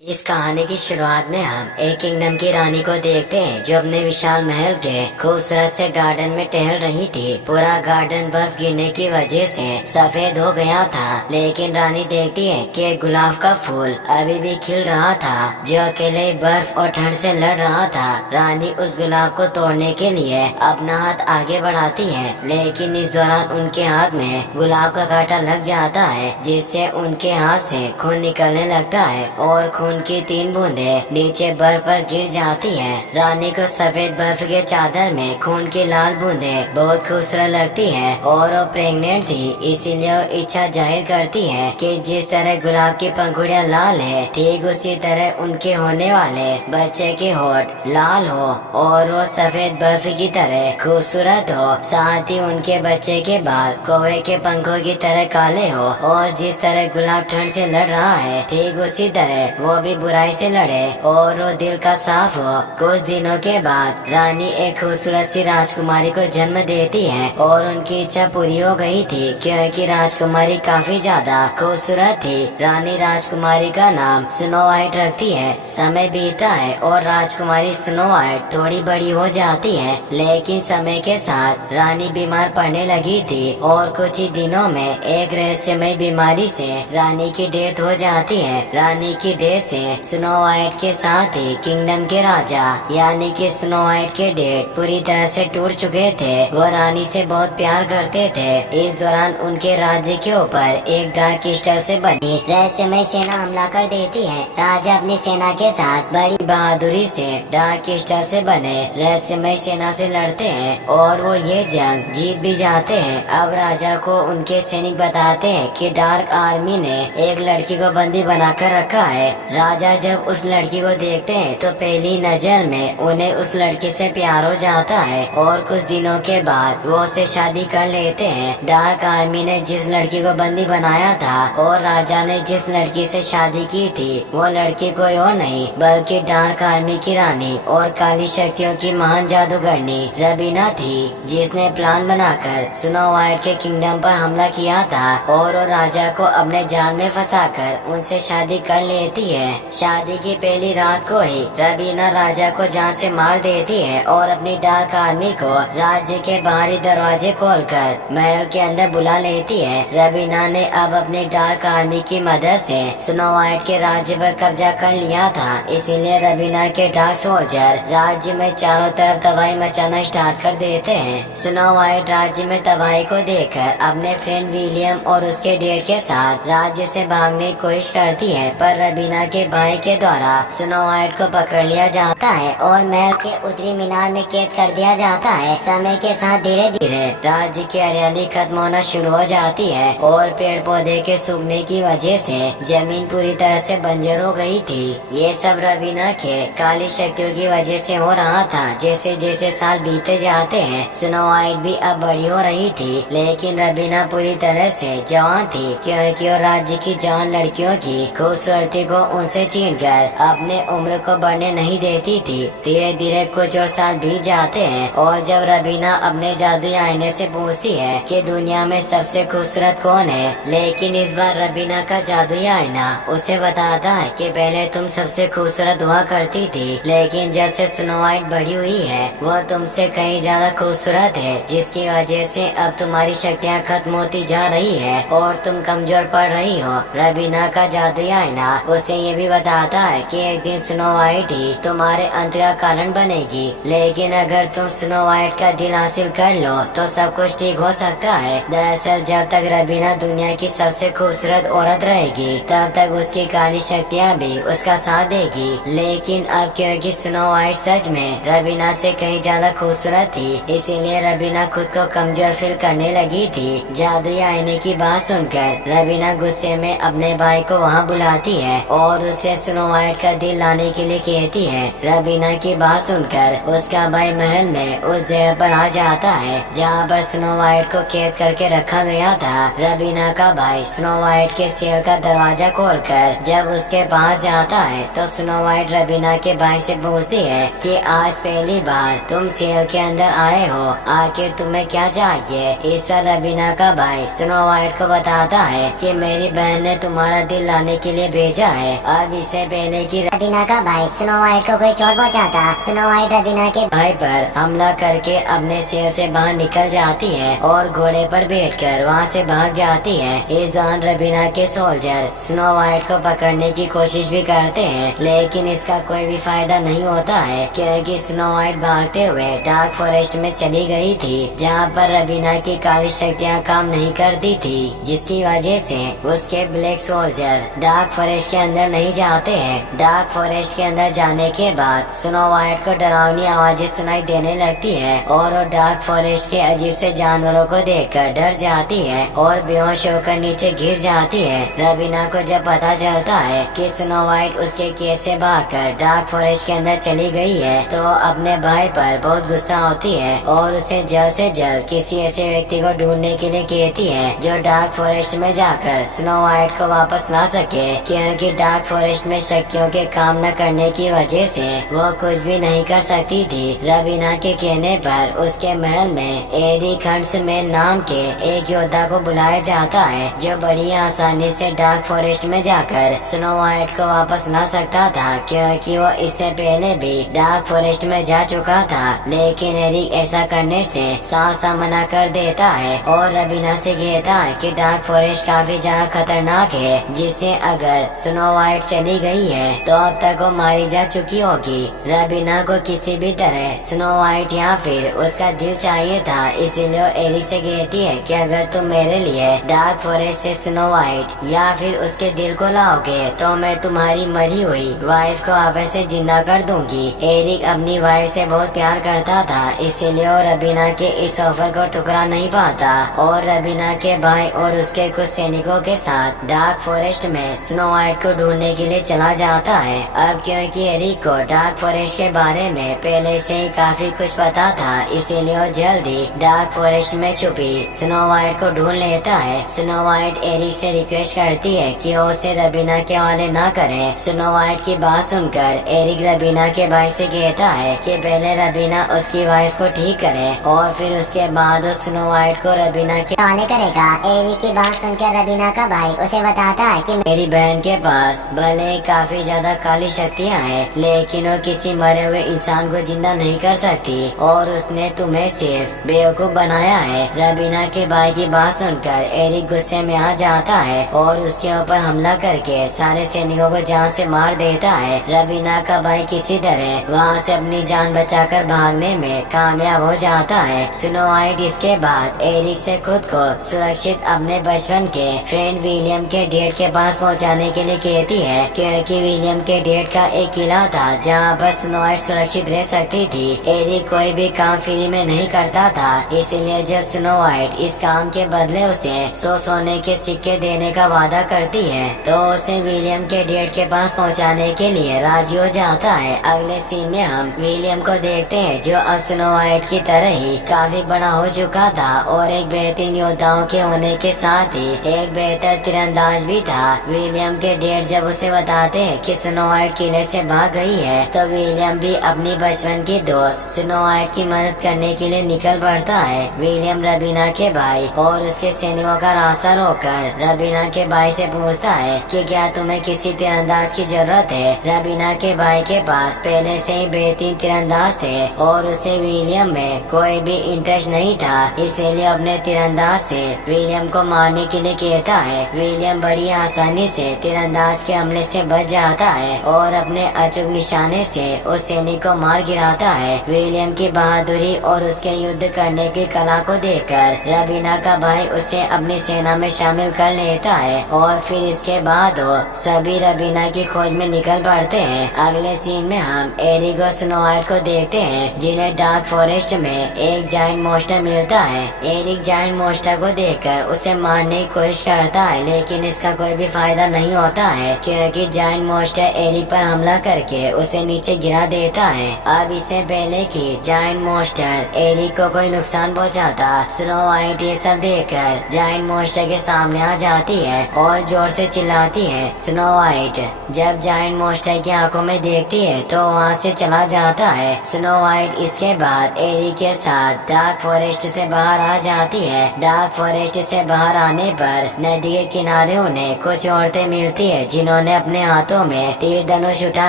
इस कहानी की शुरुआत में हम एक किंगडम की रानी को देखते हैं जो अपने विशाल महल के खूबसूरत से गार्डन में टहल रही थी। पूरा गार्डन बर्फ गिरने की वजह से सफेद हो गया था, लेकिन रानी देखती है कि एक गुलाब का फूल अभी भी खिल रहा था जो अकेले बर्फ और ठंड से लड़ रहा था। रानी उस गुलाब को तोड़ने के लिए अपना हाथ आगे बढ़ाती है, लेकिन इस दौरान उनके हाथ में गुलाब का कांटा लग जाता है जिससे उनके हाथ से खून निकलने लगता है और खून की 3 बूंदें नीचे बर्फ पर गिर जाती हैं। रानी को सफेद बर्फ के चादर में खून की लाल बूंदें बहुत खूबसूरत लगती हैं और वो प्रेग्नेंट थी, इसीलिए वो इच्छा जाहिर करती है कि जिस तरह गुलाब की पंखुड़ियां लाल है, ठीक उसी तरह उनके होने वाले बच्चे के होठ लाल हो और वो सफेद बर्फ की तरह खूबसूरत हो। साथ ही उनके बच्चे के बाल कौवे के पंखों की तरह काले हो और जिस तरह गुलाब ठंड से लड़ रहा है, ठीक उसी तरह वो भी बुराई से लड़े और वो दिल का साफ हो। कुछ दिनों के बाद रानी एक खूबसूरत सी राजकुमारी को जन्म देती है और उनकी इच्छा पूरी हो गई थी क्योंकि राजकुमारी काफी ज्यादा खूबसूरत थी। रानी राजकुमारी का नाम स्नो वाइट रखती है। समय बीता है और राजकुमारी स्नो वाइट थोड़ी बड़ी हो जाती है, लेकिन समय के साथ रानी बीमार पड़ने लगी थी और कुछ ही दिनों में एक रहस्यमय बीमारी से रानी की डेथ हो जाती है। रानी की डेथ से स्नो वाइट के साथ ही किंगडम के राजा यानी कि स्नो वाइट के डेड पूरी तरह से टूट चुके थे। वो रानी से बहुत प्यार करते थे। इस दौरान उनके राज्य के ऊपर एक डार्क क्रिस्टल से बनी रहस्यमय सेना हमला कर देती है। राजा अपनी सेना के साथ बड़ी बहादुरी से डार्क क्रिस्टल से बने रहस्यमय सेना से लड़ते हैं और वो ये जंग जीत भी जाते हैं। अब राजा को उनके सैनिक बताते हैं कि डार्क आर्मी ने एक लड़की को बंदी बनाकर रखा है। राजा जब उस लड़की को देखते हैं तो पहली नजर में उन्हें उस लड़की से प्यार हो जाता है और कुछ दिनों के बाद वो उससे शादी कर लेते हैं। डार्क आर्मी ने जिस लड़की को बंदी बनाया था और राजा ने जिस लड़की से शादी की थी, वो लड़की कोई और नहीं बल्कि डार्क आर्मी की रानी और काली शक्तियों की महान जादूगरनी रबीना थी, जिसने प्लान बनाकर स्नो वाइट के किंगडम पर हमला किया था और वो राजा को अपने जाल में फंसाकर उनसे शादी कर लेती है। शादी की पहली रात को ही रबीना राजा को जान से मार देती है और अपनी डार्क आर्मी को राज्य के बाहरी दरवाजे खोलकर महल के अंदर बुला लेती है। रबीना ने अब अपनी डार्क आर्मी की मदद से स्नो वाइट के राज्य पर कब्जा कर लिया था, इसीलिए रबीना के डार्क सोल्जर राज्य में चारों तरफ तबाही मचाना स्टार्ट कर देते हैं। स्नो वाइट राज्य में तबाही को देखकर अपने फ्रेंड विलियम और उसके डेड के साथ राज्य से भागने की कोशिश करती है, पर रबीना के भाई के द्वारा स्नो वाइट को पकड़ लिया जाता है और महल के उत्तरी मीनार में कैद कर दिया जाता है। समय के साथ धीरे धीरे राज्य की हरियाली खत्म होना शुरू हो जाती है और पेड़ पौधे के सूखने की वजह से जमीन पूरी तरह से बंजर हो गई थी। ये सब रबीना के काली शक्तियों की वजह से हो रहा था। जैसे जैसे साल बीते जाते हैं, स्नो वाइट भी अब बड़ी हो रही थी, लेकिन रबीना पूरी तरह से जवान थी क्योंकि वो राज्य की जवान लड़कियों की खूबसूरती को उनसे छीनकर अपने उम्र को बढ़ने नहीं देती थी। धीरे धीरे कुछ और साल बीत जाते हैं और जब रबीना अपने जादुई आईने से पूछती है कि दुनिया में सबसे खूबसूरत कौन है, लेकिन इस बार रबीना का जादुई आईना उसे बताता है कि पहले तुम सबसे खूबसूरत हुआ करती थी, लेकिन जब से स्नो वाइट बड़ी हुई है वो तुमसे कहीं ज्यादा खूबसूरत है, जिसकी वजह से अब तुम्हारी शक्तियाँ खत्म होती जा रही है और तुम कमजोर पड़ रही हो। रबीना का जादुई आईना उसे ये भी बताता है कि एक दिन स्नो वाइट ही तुम्हारे अंत का कारण बनेगी, लेकिन अगर तुम स्नो वाइट का दिल हासिल कर लो तो सब कुछ ठीक हो सकता है। दरअसल जब तक रबीना दुनिया की सबसे खूबसूरत औरत रहेगी तब तक उसकी काली शक्तियाँ भी उसका साथ देगी, लेकिन अब क्योंकि स्नो वाइट सच में रबीना से कहीं ज्यादा खूबसूरत थी, इसीलिए रबीना खुद को कमजोर फील करने लगी थी। जादुई आईने की बात सुनकर रबीना गुस्से में अपने भाई को वहाँ बुलाती है और उससे स्नो वाइट का दिल लाने के लिए कहती है। रबीना की बात सुनकर उसका भाई महल में उस जगह पर आ जाता है जहाँ पर स्नो वाइट को कैद करके रखा गया था। रबीना का भाई स्नो वाइट के सेल का दरवाजा खोलकर जब उसके पास जाता है तो स्नो वाइट रबीना के भाई से पूछती है कि आज पहली बार तुम सेल के अंदर आए हो, आखिर तुम्हें क्या चाहिए। इस पर रबीना का भाई स्नो वाइट को बताता है कि मेरी बहन ने तुम्हारा दिल लाने के लिए भेजा है, अब इससे पहले कि रबीना का भाई स्नो वाइट को कोई चोट पहुंचाता, स्नो वाइट रबीना के भाई पर हमला करके अपने शहर से बाहर निकल जाती है और घोड़े पर बैठकर वहाँ से भाग जाती है। इस दौरान रबीना के सोल्जर स्नो वाइट को पकड़ने की कोशिश भी करते हैं, लेकिन इसका कोई भी फायदा नहीं होता है क्योंकि स्नो वाइट भागते हुए डार्क फॉरेस्ट में चली गई थी, जहाँ पर रबीना की काली शक्तियाँ काम नहीं करती थी, जिसकी वजह से उसके ब्लैक सोल्जर डार्क फॉरेस्ट के अंदर नहीं जाते हैं। डार्क फॉरेस्ट के अंदर जाने के बाद स्नो वाइट को डरावनी आवाजें सुनाई देने लगती है और वो डार्क फॉरेस्ट के अजीब से जानवरों को देखकर डर जाती है और बेहोश होकर नीचे गिर जाती है। रबीना को जब पता चलता है कि स्नो वाइट उसके केस से भागकर डार्क फॉरेस्ट के अंदर चली गई है, तो अपने भाई पर बहुत गुस्सा होती है और उसे जल्द से जल्द किसी ऐसे व्यक्ति को ढूंढने के लिए कहती है जो डार्क फॉरेस्ट में जाकर स्नो वाइट को वापस ला सके, क्योंकि डार्क फॉरेस्ट में शक्तियों के काम न करने की वजह से वो कुछ भी नहीं कर सकती थी। रबीना के कहने पर उसके महल में एरिक हंट्समैन नाम के एक योद्धा को बुलाया जाता है, जो बड़ी आसानी से डार्क फॉरेस्ट में जाकर स्नो वाइट को वापस ला सकता था, क्योंकि वो इससे पहले भी डार्क फॉरेस्ट में जा चुका था। लेकिन एरिक ऐसा करने से साफ साफ मना कर देता है और रबीना से कहता है कि डार्क फॉरेस्ट काफी ज्यादा खतरनाक है, जिससे अगर स्नो वाइट चली गई है तो अब तक वो मारी जा चुकी होगी। रबीना को किसी भी तरह स्नो वाइट या फिर उसका दिल चाहिए था, इसीलिए वो एरिक से कहती है कि अगर तुम मेरे लिए डार्क फॉरेस्ट से स्नो वाइट या फिर उसके दिल को लाओगे तो मैं तुम्हारी मरी हुई वाइफ को वापस से जिंदा कर दूंगी। एरिक अपनी वाइफ से बहुत प्यार करता था, इसीलिए वो रबीना के इस ऑफर को ठुकरा नहीं पाता और रबीना के भाई और उसके कुछ सैनिकों के साथ डार्क फॉरेस्ट में स्नो वाइट को ढूंढने के लिए चला जाता है। अब क्योंकि एरिक को डार्क फॉरेस्ट के बारे में पहले से ही काफी कुछ पता था, इसीलिए वो जल्दी डार्क फॉरेस्ट में छुपी स्नो वाइट को ढूंढ लेता है। स्नो वाइट एरिक से रिक्वेस्ट करती है कि वो उसे रबीना के हवाले ना करे। स्नो वाइट की बात सुनकर एरिक रबीना के भाई से कहता है कि पहले रबीना उसकी वाइफ को ठीक करे और फिर उसके बाद वो स्नो वाइट को रबीना के हवाले करेगा। एरिक की बात सुनकर रबीना का भाई उसे बताता है कि मेरी बहन के पास भले काफी ज्यादा काली शक्तियाँ हैं, लेकिन वो किसी मरे हुए इंसान को जिंदा नहीं कर सकती और उसने तुम्हें सिर्फ बेवकूफ बनाया है। रबीना के भाई की बात सुनकर एरिक गुस्से में आ जाता है और उसके ऊपर हमला करके सारे सैनिकों को जान से मार देता है। रबीना का भाई किसी तरह वहाँ से अपनी जान बचाकर भागने में कामयाब हो जाता है। स्नो वाइट इसके बाद एरिक से खुद को सुरक्षित अपने बचपन के फ्रेंड विलियम के डेड के पास पहुँचाने के लिए कहती है, क्योंकि विलियम के डेड का एक किला था जहाँ पर स्नो वाइट सुरक्षित रह सकती थी। एरिक कोई भी काम फ्री में नहीं करता था, इसीलिए जब स्नो वाइट इस काम के बदले उसे 100 सोने के सिक्के देने का वादा करती है, तो उसे विलियम के डेड के पास पहुंचाने के लिए राजी हो जाता है। अगले सीन में हम विलियम को देखते हैं, जो अब स्नो वाइट की तरह ही काफी बड़ा हो चुका था और एक बेहतरीन योद्धाओं के होने के साथ ही एक बेहतर तीरंदाज भी था। विलियम के डेड जब उसे बताते हैं कि स्नो वाइट किले से भाग गई है, तो विलियम भी अपनी बचपन की दोस्त स्नो वाइट की मदद करने के लिए निकल पड़ता है। विलियम रबीना के भाई और उसके सैनिकों का रास्ता रोककर रबीना के भाई से पूछता है कि क्या तुम्हें किसी तीरंदाज की जरूरत है। रबीना के भाई के पास पहले से ही बेहतरीन तीरंदाज थे और उसे विलियम में कोई भी इंटरेस्ट नहीं था, इसीलिए अपने तीरंदाज से विलियम को मारने के लिए कहता है। विलियम बड़ी आसानी से तीरंदाज के हमले से बच जाता है और अपने अचूक निशाने से उस सैनिक को मार गिराता है। विलियम की बहादुरी और उसके युद्ध करने की कला को देखकर रबीना का भाई उसे अपनी सेना में शामिल कर लेता है और फिर इसके बाद वो सभी रबीना की खोज में निकल पड़ते हैं। अगले सीन में हम एरिक और स्नो वाइट को देखते हैं, जिन्हें डार्क फॉरेस्ट में एक जायंट मॉन्स्टर मिलता है। एरिक जायंट मॉन्स्टर को देखकर उसे मारने की कोशिश करता है, लेकिन इसका कोई भी फायदा नहीं होता है, क्योंकि जायंट मॉन्स्टर एरिक पर हमला करके उसे नीचे गिरा देता है। अब इससे पहले कि जायंट मॉन्स्टर एरिक को कोई नुकसान पहुंचाता, स्नो वाइट ये सब देखकर जायंट मॉन्स्टर के सामने आ जाती है और जोर से चिल्लाती है स्नो वाइट। जब जायंट मॉन्स्टर की आंखों में देखती है तो वहाँ से चला जाता है। स्नो वाइट इसके बाद एरिक के साथ डार्क फॉरेस्ट से बाहर आ जाती है। डार्क फॉरेस्ट से बाहर आने पर नदी के किनारे उन्हें कुछ औरतें मिलती है, जिन्होंने उन्होंने अपने हाथों में तीर धनुष उठा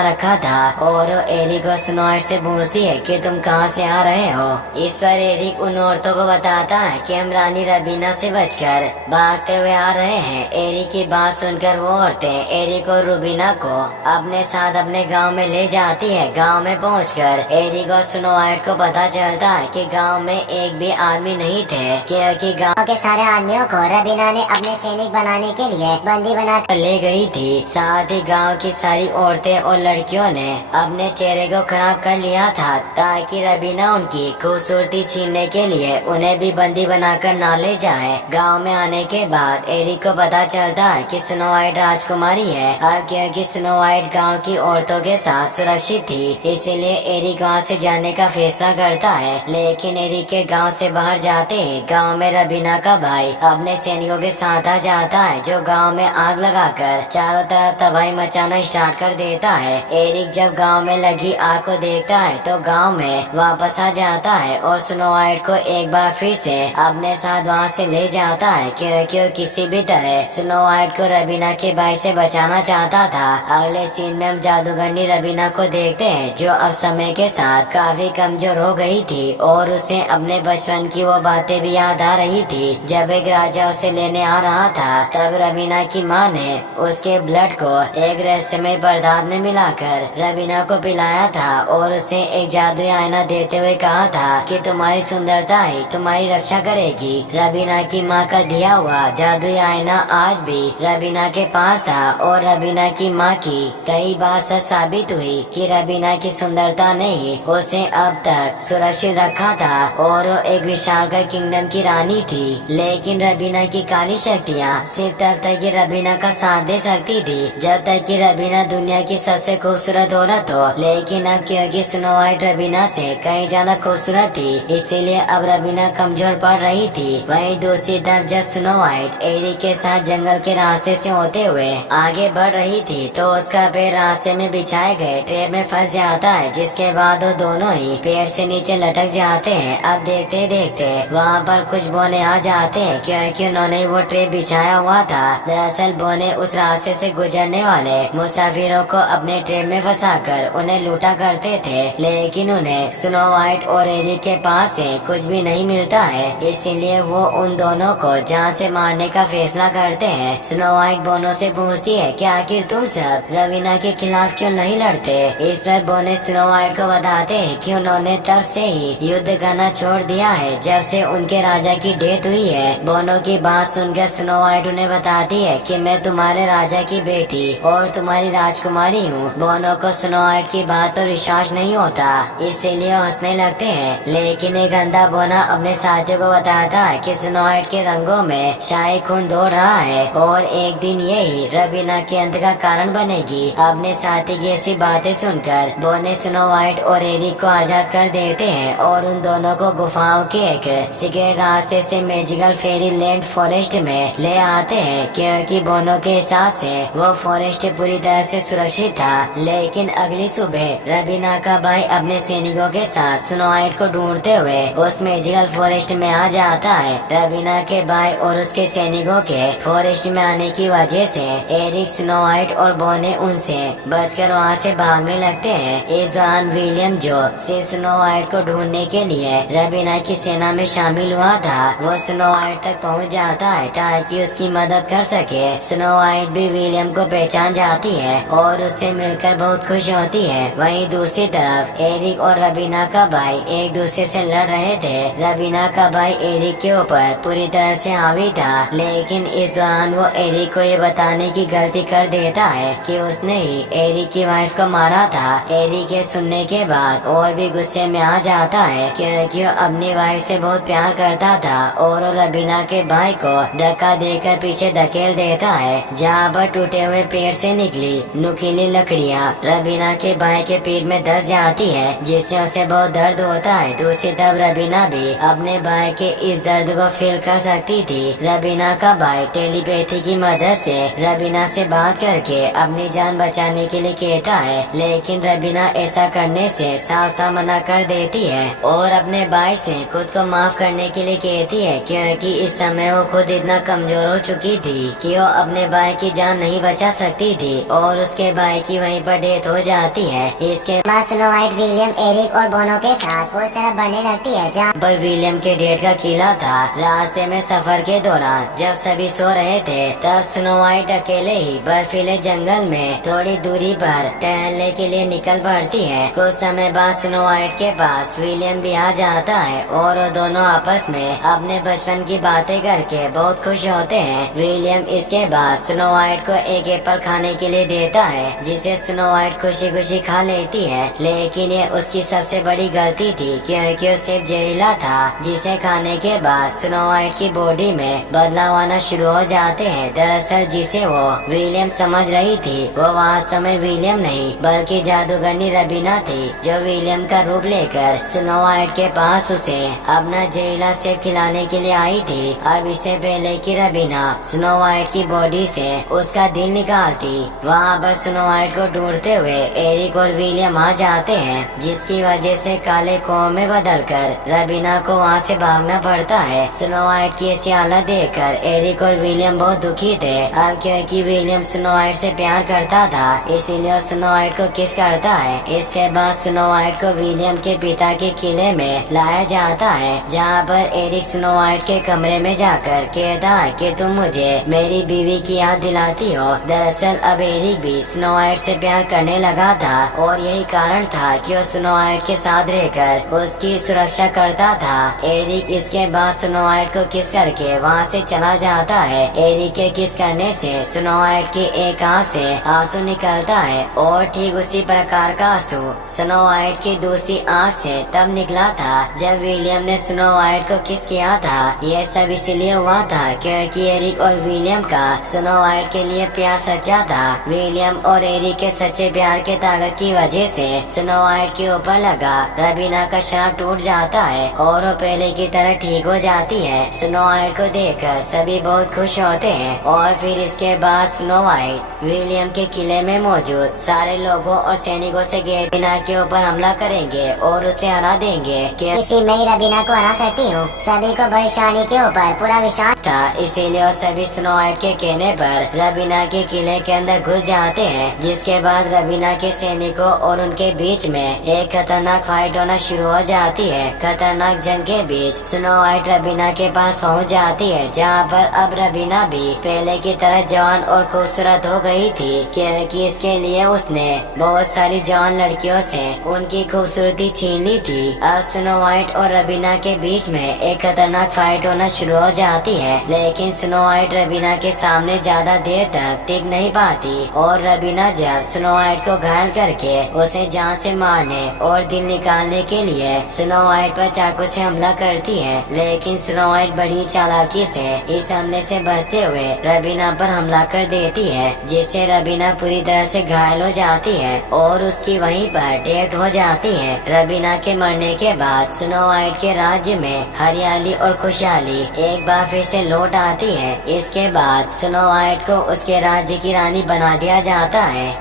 रखा था और एरिक और स्नो वाइट से पूछती है कि तुम कहाँ से आ रहे हो। इस पर एरिक उन औरतों को बताता है कि हम रानी रबीना से बचकर भागते हुए आ रहे हैं। एरिक की बात सुनकर वो औरतें एरिक और रूबीना को अपने साथ अपने गांव में ले जाती है। गांव में पहुंचकर एरिक और स्नो वाइट को पता चलता है कि गांव में एक भी आदमी नहीं थे, क्योंकि गांव के सारे आदमियों को रबीना ने अपने सैनिक बनाने के लिए बंदी बना ले गई थी। साथ ही गांव की सारी औरतें और लड़कियों ने अपने चेहरे को खराब कर लिया था ताकि रबीना उनकी खूबसूरती छीनने के लिए उन्हें भी बंदी बनाकर ना ले जाए। गांव में आने के बाद एरिक को पता चलता है कि स्नो वाइट राजकुमारी है। अब क्योंकि स्नो वाइट गांव की औरतों के साथ सुरक्षित थी, इसीलिए एरिक गांव से जाने का फैसला करता है। लेकिन एरिक के गांव से बाहर जाते ही गांव में रबीना का भाई अपने सैनिकों के साथ आ जाता है, जो गांव में आग लगाकर चारों तरफ तबाही मचाना स्टार्ट कर देता है। एरिक जब गांव में लगी आग को देखता है तो गांव में वापस आ जाता है और स्नो वाइट को एक बार फिर से अपने साथ वहां से ले जाता है, क्योंकि वो किसी भी तरह स्नो वाइट को रबीना के भाई से बचाना चाहता था। अगले सीन में हम जादूगरनी रबीना को देखते हैं, जो अब समय के साथ काफी कमजोर हो गई थी और उसे अपने बचपन की वो बातें भी याद आ रही थी। जब एक राजा उसे लेने आ रहा था तब रबीना की माँ ने उसके ब्लड को एक रहस्यमय पदार्थ में मिलाकर रबीना को पिलाया था और उसे एक जादुई आईना देते हुए कहा था कि तुम्हारी सुंदरता ही तुम्हारी रक्षा करेगी। रबीना की माँ का दिया हुआ जादुई आईना आज भी रबीना के पास था और रबीना की माँ की कई बार सच साबित हुई कि रबीना की सुंदरता ने ही उसे अब तक सुरक्षित रखा था और वो एक विशालकाय किंगडम की रानी थी। लेकिन रबीना की काली शक्तियाँ सिर्फ तब तक की रबीना का साथ दे सकती थी जब तक कि रबीना दुनिया की सबसे खूबसूरत औरत हो। लेकिन अब क्योंकि स्नो वाइट रबीना से कहीं ज्यादा खूबसूरत थी, इसीलिए अब रबीना कमजोर पड़ रही थी। वहीं दूसरी तरफ जब स्नो वाइट एरिक के साथ जंगल के रास्ते से होते हुए आगे बढ़ रही थी तो उसका पैर रास्ते में बिछाए गए ट्रैप में फंस जाता है, जिसके बाद वो दोनों ही पेड़ से नीचे लटक जाते हैं। अब देखते देखते वहाँ पर कुछ बोने आ जाते हैं, क्योंकि उन्होंने वो ट्रैप बिछाया हुआ था। दरअसल बोने उस रास्ते से गुजरने वाले मुसाफिरों को अपने ट्रैप में फंसाकर उन्हें लूटा करते थे। लेकिन उन्हें स्नो वाइट और एरिक के पास से कुछ भी नहीं मिलता है, इसीलिए वो उन दोनों को जान से मारने का फैसला करते हैं। स्नो वाइट बोनो से पूछती है कि आखिर तुम सब रवीना के खिलाफ क्यों नहीं लड़ते। इस पर बोने स्नो वाइट को बताते हैं कि उन्होंने तब से ही युद्ध करना छोड़ दिया है जब से उनके राजा की डेथ हुई है। बोनो की बात सुनकर स्नो वाइट उन्हें बताती है कि मैं तुम्हारे राजा की बेटी और तुम्हारी राजकुमारी हूँ। बोनो को स्नो वाइट की बात तो विश्वास नहीं होता, इसीलिए हंसने लगते हैं। लेकिन एक अंधा बोना अपने साथियों को बताता है कि स्नो वाइट के रंगों में शाही खून दौड़ रहा है और एक दिन यही रबीना के अंत का कारण बनेगी। अपने साथी की ऐसी बातें सुनकर बोने स्नो वाइट और एरिक को आजाद कर देते हैं और उन दोनों को गुफाओं के एक सीक्रेट रास्ते से मैजिकल फेरी लैंड फॉरेस्ट में ले आते हैं, क्योंकि बोनो के हिसाब से वो फॉरेस्ट पूरी तरह से सुरक्षित था। लेकिन अगली सुबह रबीना का भाई अपने सैनिकों के साथ स्नो वाइट को ढूंढते हुए उस मैजिकल फॉरेस्ट में आ जाता है। रबीना के भाई और उसके सैनिकों के फॉरेस्ट में आने की वजह से एरिक, स्नो वाइट और बोने उनसे बचकर वहाँ से भागने लगते हैं। इस दौरान विलियम, जो सिर्फ स्नो वाइट को ढूंढने के लिए रबीना की सेना में शामिल हुआ था, वो स्नो वाइट तक पहुँच जाता है ताकि उसकी मदद कर सके। स्नो वाइट भी विलियम को पहचान जाती है और उससे मिलकर बहुत खुश होती है। वहीं दूसरी तरफ एरिक और रबीना का भाई एक दूसरे से लड़ रहे थे। रबीना का भाई एरिक के ऊपर पूरी तरह से हावी था, लेकिन इस दौरान वो एरिक को ये बताने की गलती कर देता है कि उसने ही एरिक की वाइफ को मारा था। एरिक ये सुनने के बाद और भी गुस्से में आ जाता है, क्योंकि वो अपनी वाइफ से बहुत प्यार करता था और वो रबीना के भाई को धक्का देकर पीछे धकेल देता है, जहाँ पर टूटे हुए पेड़ से निकली नुकीली लकड़ियाँ रबीना के भाई के पेट में धस जाती है, जिससे उसे बहुत दर्द होता है। दूसरी तरफ रबीना भी अपने भाई के इस दर्द को फील कर सकती थी। रबीना का भाई टेलीपैथी की मदद से रबीना से बात करके अपनी जान बचाने के लिए कहता है, लेकिन रबीना ऐसा करने से साफ साफ मना कर देती है और अपने भाई से खुद को माफ करने के लिए कहती है, क्योंकि इस समय वो खुद इतना कमजोर हो चुकी थी कि वो अपने भाई की जान नहीं बचा बचा सकती थी और उसके भाई की वहीं पर डेथ हो जाती है। इसके बाद स्नो वाइट विलियम, एरिक और बोनो के साथ उस तरफ बढ़ने लगती है जहाँ पर विलियम के डेड का किला था। रास्ते में सफर के दौरान जब सभी सो रहे थे तब स्नो वाइट अकेले ही बर्फीले जंगल में थोड़ी दूरी पर टहलने के लिए निकल पड़ती है। कुछ समय बाद स्नो वाइट के पास विलियम भी आ जाता है और वो दोनों आपस में अपने बचपन की बातें करके बहुत खुश होते हैं। विलियम इसके बाद स्नो वाइट को एक एप्पल खाने के लिए देता है जिसे स्नो वाइट खुशी खुशी खा लेती है, लेकिन ये उसकी सबसे बड़ी गलती थी क्योंकि वो सिर्फ जहरीला था, जिसे खाने के बाद स्नो वाइट की बॉडी में बदलाव आना शुरू हो जाते हैं। दरअसल जिसे वो विलियम समझ रही थी वो वास्तव में विलियम नहीं बल्कि जादूगरनी रबीना थी, जो विलियम का रूप लेकर स्नो वाइट के पास उसे अपना जहरीला सेब खिलाने के लिए आई थी। अब इससे पहले कि रबीना स्नो वाइट की बॉडी से उसका दिल निकालती, वहाँ पर स्नो वाइट को ढूंढते हुए एरिक और विलियम आ जाते हैं, जिसकी वजह से काले कुओं में बदलकर रबीना को वहाँ से भागना पड़ता है। स्नो वाइट की ऐसी हालत देखकर एरिक और विलियम बहुत दुखी थे। अब क्योंकि विलियम स्नो वाइट से प्यार करता था इसीलिए वो स्नो वाइट को किस करता है। इसके बाद स्नो वाइट को विलियम के पिता के किले में लाया जाता है, जहाँ पर एरिक स्नो वाइट के कमरे में जाकर कहता है कि तुम मुझे मेरी बीवी की याद दिलाती हो। दरअसल अब एरिक भी स्नो वाइट से प्यार करने लगा था और यही कारण था कि वो स्नो वाइट के साथ रहकर उसकी सुरक्षा करता था। एरिक इसके बाद स्नो वाइट को किस करके वहाँ से चला जाता है। एरिक के किस करने से स्नो वाइट की एक आँख से आंसू निकलता है और ठीक उसी प्रकार का आंसू स्नो वाइट की दूसरी आँख से तब निकला था जब विलियम ने स्नो वाइट को किस किया था। यह सब इसलिए हुआ था क्योंकि एरिक और विलियम का स्नो वाइट के लिए प्यार सच्चा था। विलियम और एरिक के सच्चे प्यार के ताकत की वजह से स्नो वाइट के ऊपर लगा रबीना का श्राप टूट जाता है और वो पहले की तरह ठीक हो जाती है। स्नो वाइट को देखकर सभी बहुत खुश होते हैं और फिर इसके बाद स्नो वाइट विलियम के किले में मौजूद सारे लोगों और सैनिकों से रबीना के ऊपर हमला करेंगे और उसे हरा देंगे। किसी मैं ही रबीना को हरा सकती हूँ। सभी को भविष्यवाणी के ऊपर पूरा विश्वास था, इसीलिए वो सभी स्नो वाइट के कहने पर रबीना के किले के अंदर घुस जाते हैं, जिसके बाद रबीना के सैनिकों और उनके बीच में एक खतरनाक फाइट होना शुरू हो जाती है। खतरनाक जंग के बीच स्नो वाइट रबीना के पास पहुंच जाती है, जहां पर अब रबीना भी पहले की तरह जवान और खूबसूरत हो गई थी क्योंकि इसके लिए उसने बहुत सारी जवान लड़कियों से उनकी खूबसूरती छीन ली थी। अब स्नो वाइट और रबीना के बीच में एक खतरनाक फाइट होना शुरू हो जाती है, लेकिन स्नो वाइट रबीना के सामने ज्यादा देर तक टिक नहीं पाती और रबीना जब स्नो वाइट को घायल करके उसे जान से मारने और दिल निकालने के लिए स्नो वाइट पर चाकू से हमला करती है, लेकिन स्नो वाइट बड़ी चालाकी से इस हमले से बचते हुए रबीना पर हमला कर देती है, जिससे रबीना पूरी तरह से घायल हो जाती है और उसकी वहीं पर डेथ हो जाती है। रबीना के मरने के बाद स्नो वाइट के राज्य में हरियाली और खुशहाली एक बार फिर से लौट आती है। इसके बाद स्नो वाइट को उसके राज्य की रानी बना दिया जाता है।